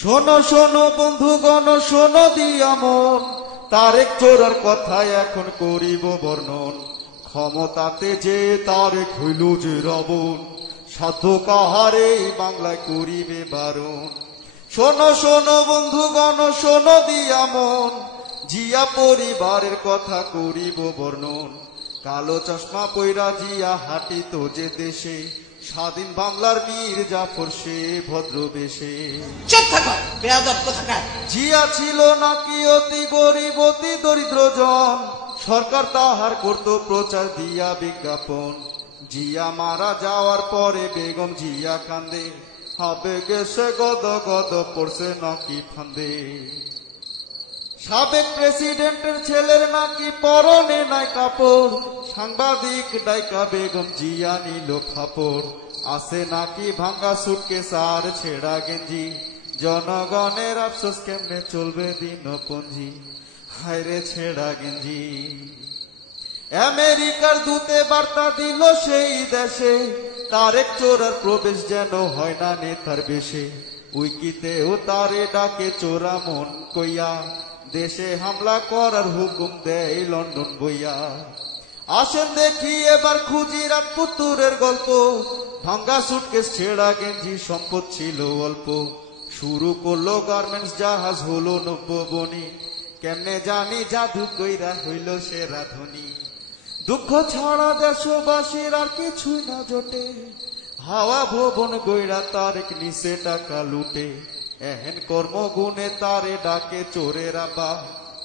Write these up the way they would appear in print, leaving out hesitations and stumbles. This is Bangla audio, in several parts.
শোনো শোনো বন্ধুগণ, শোনো দিয়া মন, তারেক চোরার কথায় এখন করিব বর্ণন। ক্ষমতাতে যে তারেক হইল যে রাবণ, সাধ্য কাহারে বাংলায় করিবে বারণ। শোনো শোনো বন্ধুগণ, শোনো দিয়া মন, জিয়া পরিবারের কথা করিব বর্ণন। কালো চশমা পইরা জিয়া হাঁটিত যে দেশে, স্বাধীন বাংলার মীর জাফর সে ভদ্র বেশে। জিয়া ছিল নাকি অতি গরিব অতি দরিদ্র জন, সরকার তাহার করত প্রচার দিয়া বিজ্ঞাপন। জিয়া মারা যাওয়ার পরে বেগম জিয়া কান্দে, হবে গেছে গদ গদ পড়ছে নাকি ফান্দে। সাবেক প্রেসিডেন্টের ছেলের নাকি পরনে নাই কাপড়, সাংবাদিক ডাইকা বেগম জিয়া নিল খাপড়। আছে নাকি ভাঙ্গা সুটকেস আর ছেঁড়া গেঞ্জি, জনগণের আফসোস কেমনে চলবে দিনপঞ্জি, হায়রে ছেঁড়া গেঞ্জি। আমেরিকার দূতে বার্তা দিল সেই দেশে, তারেক চোরার প্রবেশ যেন হয় না নেতার বেশে। উইকিতেও তারে ডাকে চোরা মন কইয়া, দেশে হামলা করার হুকুম দেয় লন্ডন বইয়া। আসেন দেখি এবার খুঁজি রাজপুতুরের গল্প, ভাঙ্গা সুটকেস ছেঁড়া গেঞ্জি সম্পদ ছিল অল্প। শুরু করলো গার্মেন্টস জাহাজ হলো নব্য বনি, কেমনে জানি জাদু কইরা হইল সে রাধুনি। দুঃখ ছাড়া দেশবাসীর আর কিছুই না জোটে, হাওয়া ভবন গইরা তারেক নিচে টাকা লুটে। এহেন কর্মগুণে তারে ডাকে চোরের আব্বা,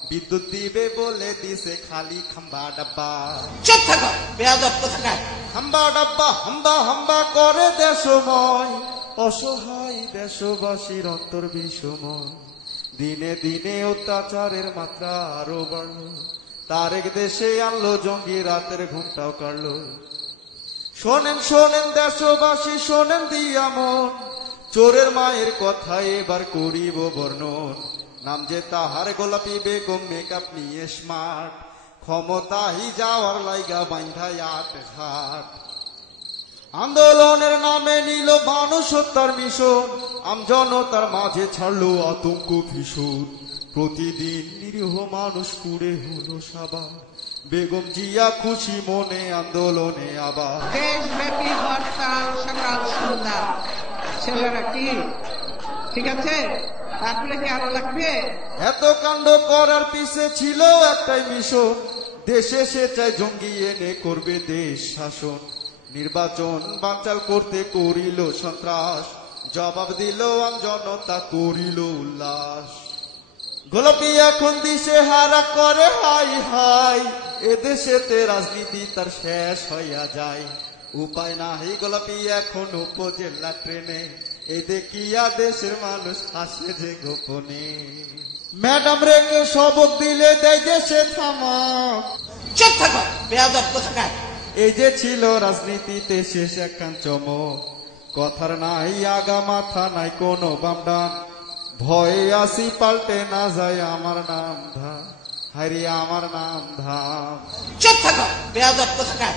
বিদ্যুৎ দিবে বলে দিছে খালি খাম্বা ডাব্বা। চুপ থাকো বেয়াদব কোথাকার। হাম্বা ডাব্বা হাম্বা হাম্বা করে দেশময়, অসহায় দেশবাসীর অন্তর বিষময়। দিনে দিনে অত্যাচারের মাত্রা আরো বাড়লো, তারেক দেশে আনলো জঙ্গি, রাতের ঘুমটাও কাটলো। শোনেন শোনেন দেশবাসী শোনেন দিয়া মন, চোরের মায়ের কথা এবার করিব বর্ণন। নাম যে তাহার গোলাপি বেগম, মেকআপ নিয়ে স্মার্ট, ক্ষমতায় যাওয়ার লাইগা বাঁধায় আট ঘাট। আন্দোলনের নামে নিল মানুষ হত্যার মিশন, আমজনতার মাঝে ছাড়লো আতঙ্ক ভীষণ। প্রতিদিন নিরীহ মানুষ পুড়ে হলো সাবা, বেগম জিয়া খুশি মনে আন্দোলনে আবার। দেশব্যাপী হরতাল সকাল সন্ধ্যা। ছেলেরা কি ঠিক আছে? তারপরে কি আরো লাগবে? এত কাণ্ড করার পিছে ছিল একটাই মিশন, দেশে সে চাই জঙ্গি এনে করবে দেশ শাসন। নির্বাচন বানচাল করতে করিল সন্ত্রাস, জবাব দিল আমজনতা করিল উল্লাস। গোলাপি এখন দিশে হারা করে হাই হাই, এদেশেতে রাজনীতি তার শেষ হইয়া যায়। উপায় নাই গোলাপি এখন উপজেলা ট্রেনে, এই দেখিয়া দেশের মানুষ হাসে যে গোপনে। ম্যাডাম রেখে সবক দিলে দেয় দেশে থামাক। চুপ থাকো বেয়াদব কোথাকার। এই যে ছিল রাজনীতিতে শেষ একখান চমক, কথার নাই আগা মাথা নাই কোনো বামডান। ভয়ে আসি পাল্টে না যায় আমার নাম ধাম, হারিয়ে আমার নাম ধাম। চুপ থাকো বেয়াদব কোথাকার।